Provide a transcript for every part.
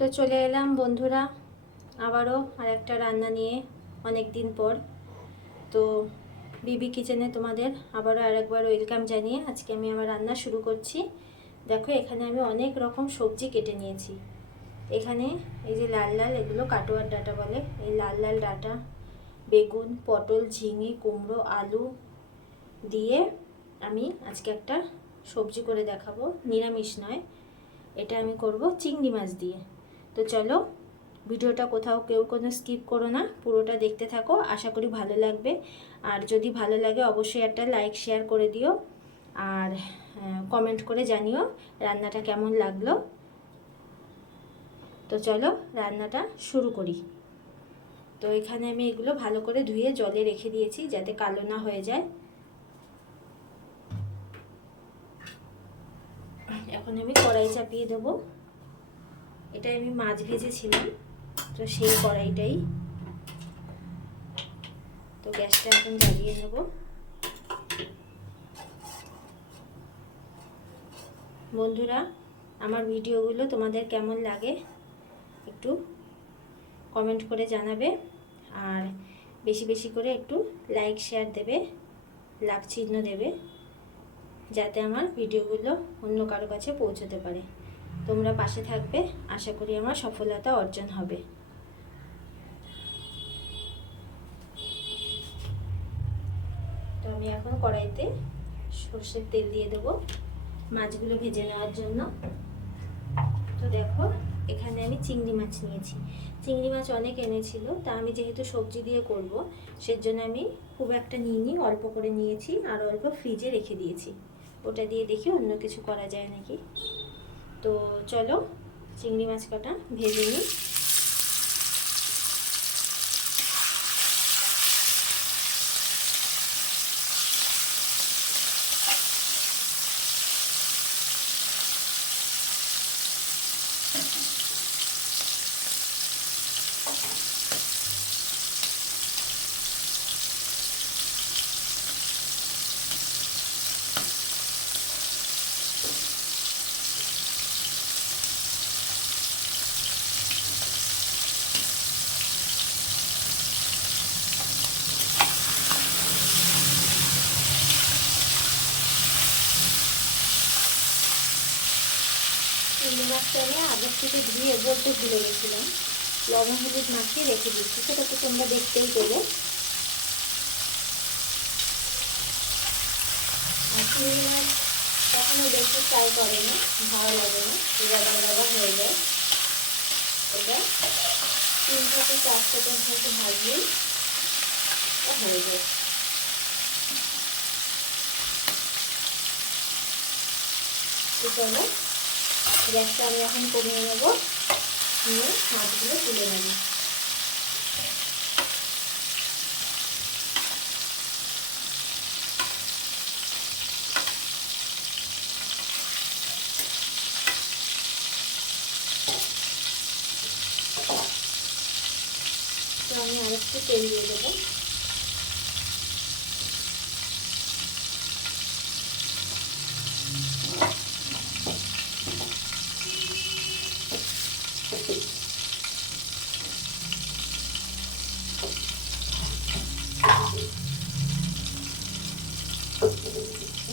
তো চলে এলাম বন্ধুরা আবারও আরেকটা রান্না নিয়ে অনেক দিন পর। তো বিবি কিচেনে তোমাদের আবারও আরেকবার ওয়েলকাম জানিয়ে আজকে আমি আমার রান্না শুরু করছি। দেখো এখানে আমি অনেক রকম সবজি কেটে নিয়েছি। এখানে এই যে লাল লাল এগুলো কাটোয়ার ডাঁটা বলে, এই লাল লাল ডাঁটা, বেগুন, পটল, ঝিঙে, কুমড়ো, আলু দিয়ে আমি আজকে একটা সবজি করে দেখাবো। নিরামিষ নয়, এটা আমি করব চিংড়ি মাছ দিয়ে। তো চলো ভিডিওটা কোথাও কেউ কোনো স্কিপ করো না, পুরোটা দেখতে থাকো, আশা করি ভালো লাগবে। আর যদি ভালো লাগে অবশ্যই একটা লাইক শেয়ার করে দিও, আর কমেন্ট করে জানিও রান্নাটা কেমন লাগলো। তো চলো রান্নাটা শুরু করি। তো এখানে আমি এগুলো ভালো করে ধুয়ে জলে রেখে দিয়েছি যাতে কালো না হয়ে যায়। এখন আমি কড়াই চাপিয়ে দেবো। এটা আমি মাছ ভেজেছিলাম, তো সেই কড়াইটাই। তো গ্যাসটা এখন জ্বালিয়ে নেব। বন্ধুরা আমার ভিডিওগুলো তোমাদের কেমন লাগে একটু কমেন্ট করে জানাবে, আর বেশি বেশি করে একটু লাইক শেয়ার দেবে, লাভ চিহ্ন দেবে, যাতে আমার ভিডিওগুলো অন্য কারো কাছে পৌঁছতে পারে। তোমরা পাশে থাকবে, আশা করি আমার সফলতা অর্জন হবে। তো আমি এখন কড়াইতে সর্ষের তেল দিয়ে দেবো মাছগুলো ভেজে নেওয়ার জন্য। তো দেখো এখানে আমি চিংড়ি মাছ নিয়েছি। চিংড়ি মাছ অনেক এনেছিল, তা আমি যেহেতু সবজি দিয়ে করব সেজন্য আমি খুব একটা নিইনি, অল্প করে নিয়েছি আর অল্প ফ্রিজে রেখে দিয়েছি। ওটা দিয়ে দেখি অন্য কিছু করা যায় নাকি। তো চলো চিংড়ি মাছ কটা ভেজে নিই। চিংড়ি মাছটা আমি আগের থেকে ধুয়ে বলতে ভুলে গেছিলাম, লবণ হলুদ মাখিয়ে রেখে দিচ্ছি, সেটা তো তোমরা দেখতেই পেলে। চিংড়ি মাছ কখনো বেশি ফ্রাই করে না, ভালো লাগে না, রাবার রাবার হয়ে যায়। এটা 3 থেকে 4 সেকেন্ড মতো ভাজলেই হয়ে যায়। তো চলো গ্যাসটা আমি এখন কমিয়ে নেব, নিয়ে মাছগুলো তুলে নেব। তো আমি আরেকটু তেল দিয়ে দেবো।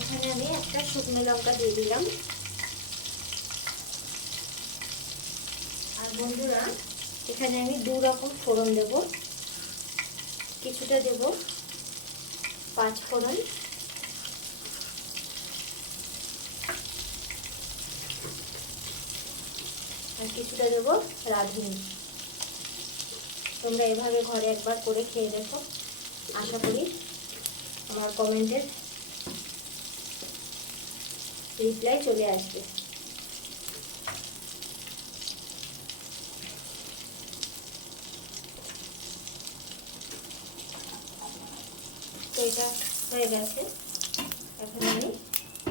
এখানে আমি একটা শুকনো লঙ্কা দিয়ে দিলাম। আর বন্ধুরা এখানে আমি 2 রকম ফোড়ন দেব। কিছুটা দেব 5 ফোড়ন, আর কিছুটা দেব রাঁধুনি। তোমরা এভাবে ঘরে একবার করে খেয়ে দেখো, আশা করি আমার কমেন্টের রিপ্লাই চলে আসবে। তো এটা হয়ে গেছে, এখন আমি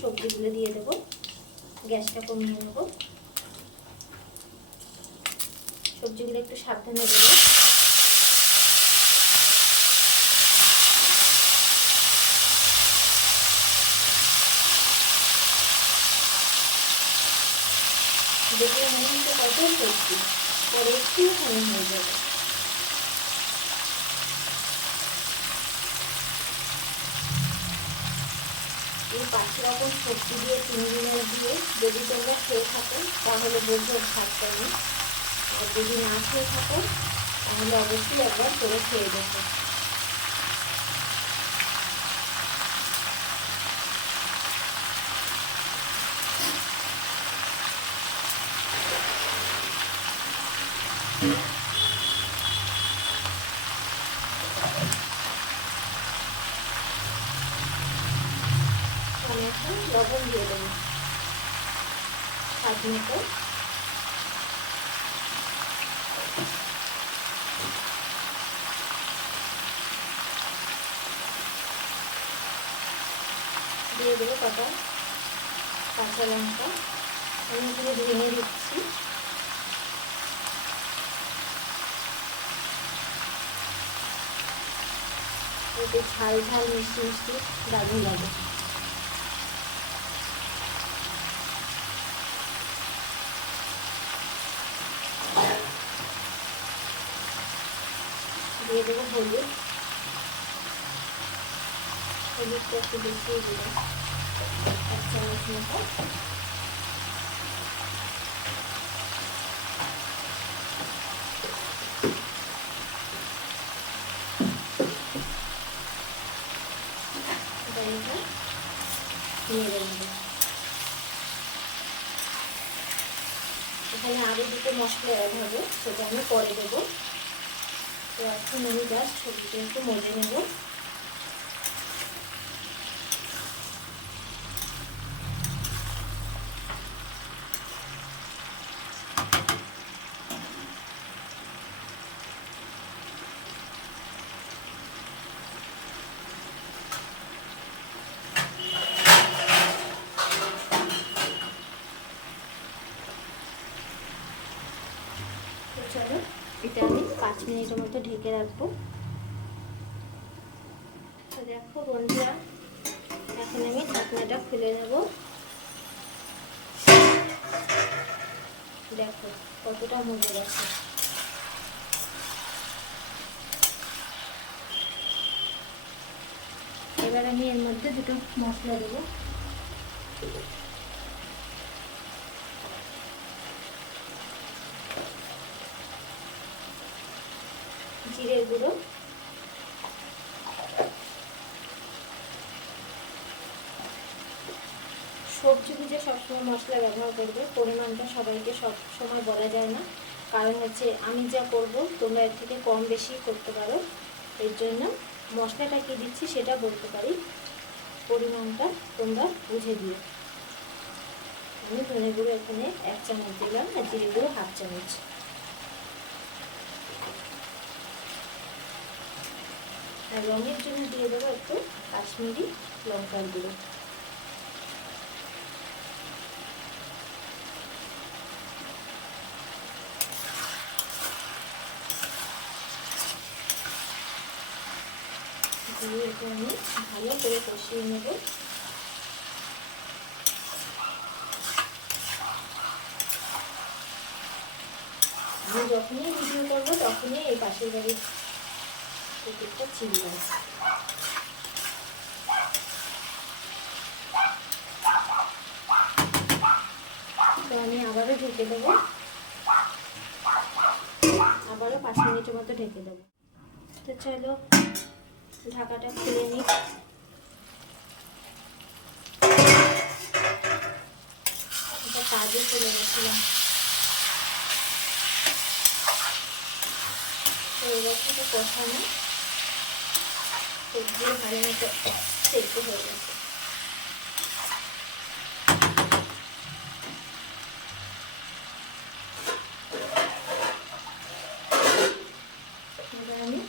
সবজিগুলো দিয়ে দেবো। গ্যাসটা কমিয়ে নেব। সবজিগুলো একটু সাবধানে দেবো। দেখলে মনে হচ্ছে কত সবজি, পরে একটুখানি হয়ে যাবে। এই 5 রকম সবজি দিয়ে 3 দিনের দিয়ে যদি তোমরা খেয়ে থাকো তাহলে বলবো স্বাদটা নেই, আর যদি না খেয়ে থাকো তাহলে অবশ্যই একবার করে খেয়ে দেখো। আমি এখন লবণ দিয়ে দেবো স্বাদ মতো। দিয়ে দেবো কটা কাঁচা লঙ্কা, আমি এগুলো ভেঙে দিচ্ছি। এতে ঝাল ঝাল মিষ্টি মিষ্টি দারুণ লাগে। দিয়ে দেবো হলুদ, হলুদটা একটু বেশিয়ে দিলাম, 1 চামচ মতো। এখানে আরও দুটো মশলা অ্যাড হবে, সেটা আমি পরে দেবো। তো এখন আমি জাস্ট সবজিটা একটু মজে নেব। চলো এটা আমি 5 মিনিটের মতো ঢেকে রাখবো। তো দেখো বন্ধুরা, এখন আমি ঢাকনাটা খুলে নেব। দেখো কতটা মজে গেছে। এবার আমি এর মধ্যে দুটো মশলা দেবো। জিরের গুঁড়ো, সবজি বুঝে সবসময় মশলা ব্যবহার করবে, পরিমাণটা সবাইকে সব সময় বলা যায় না, কারণ হচ্ছে আমি যা করব তোমরা এর থেকে কম বেশি করতে পারো, এর জন্য মশলাটা কী দিচ্ছি সেটা বলতে পারি, পরিমাণটা তোমরা বুঝে দিও। আমি ধনে গুঁড়ো এখানে 1 চামচ দিলাম, আর জিরে গুঁড়ো 1/2 চামচ। আর রঙের জন্য দিয়ে দেবো একটু কাশ্মীরি লঙ্কার গুঁড়ো। দিয়ে এটা আমি ভালো করে কষিয়ে নেব। আমি যখনই ভিডিও করবো তখনই এই পাশের বাড়ির কুকুরটা চিল্লায়। তো আমি আবারও ঢেকে দেবো, আবারও 5 মিনিটের মতো ঢেকে দেবো। তো চলো ঢাকাটা খুলে নিই। এটা কাজে চলে গেছিলাম। তো এবার থেকে কষানো সবজির ভালো মতো সেদ্ধ হয়ে গেছে। এবার আমি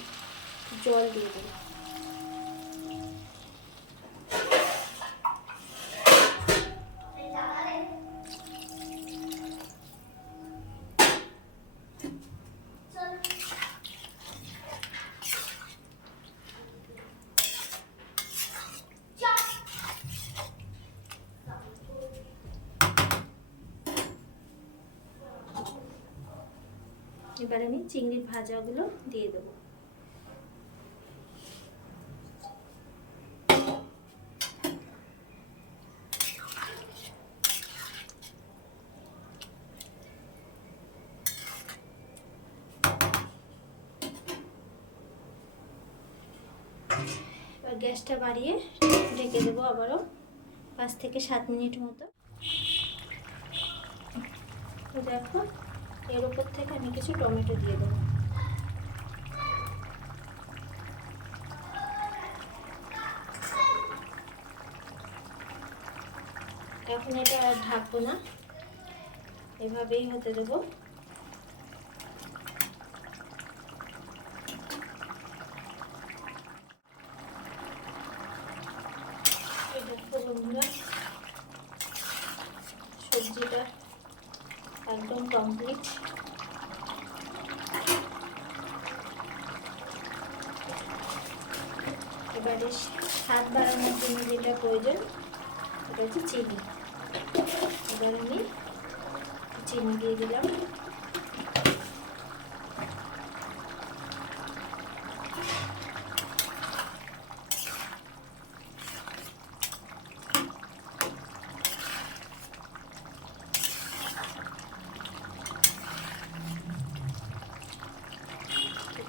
জল দিয়ে দেবো। এবার আমি চিংড়ির ভাজাগুলো দিয়ে দেবো। এবার গ্যাসটা বাড়িয়ে ঢেকে দেবো আবারও 5 থেকে 7 মিনিট মতো। তো দেখো, এর উপর থেকে আমি কিছু টমেটো দিয়ে দেবো। এখন এটা আর ঢাকবো না, এভাবেই হতে দেবো। দেখো বন্ধুরা, সবজিটা একদম কমপ্লিট। এবারে স্বাদ বাড়ানোর জন্য যেটা প্রয়োজন সেটা হচ্ছে চিনি। এবার আমি চিনি দিয়ে দিলাম।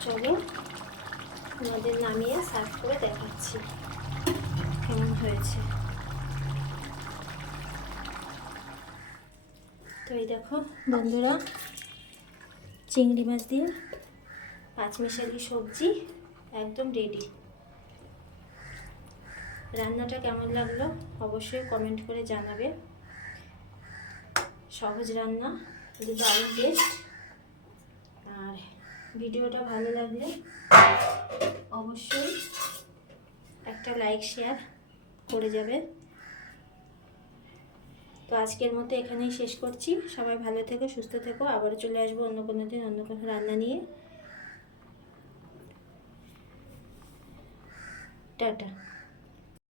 চলো আমাদের নামিয়ে সার্ভ করে দেখাচ্ছি কেমন হয়েছে। তো এই দেখো বন্ধুরা, চিংড়ি মাছ দিয়ে পাঁচমিশালি সবজি একদম রেডি। রান্নাটা কেমন লাগলো অবশ্যই কমেন্ট করে জানাবে। সহজ রান্না, কিন্তু দারুণ টেস্ট। আর ভিডিওটা ভালো লাগলে অবশ্যই একটা লাইক শেয়ার করে যাবে। তো আজকের মতো এখানেই শেষ করছি। সবাই ভালো থেকো, সুস্থ থেকো। আবারও চলে আসবো অন্য কোনো দিন অন্য কোনো রান্না নিয়ে। টাটা।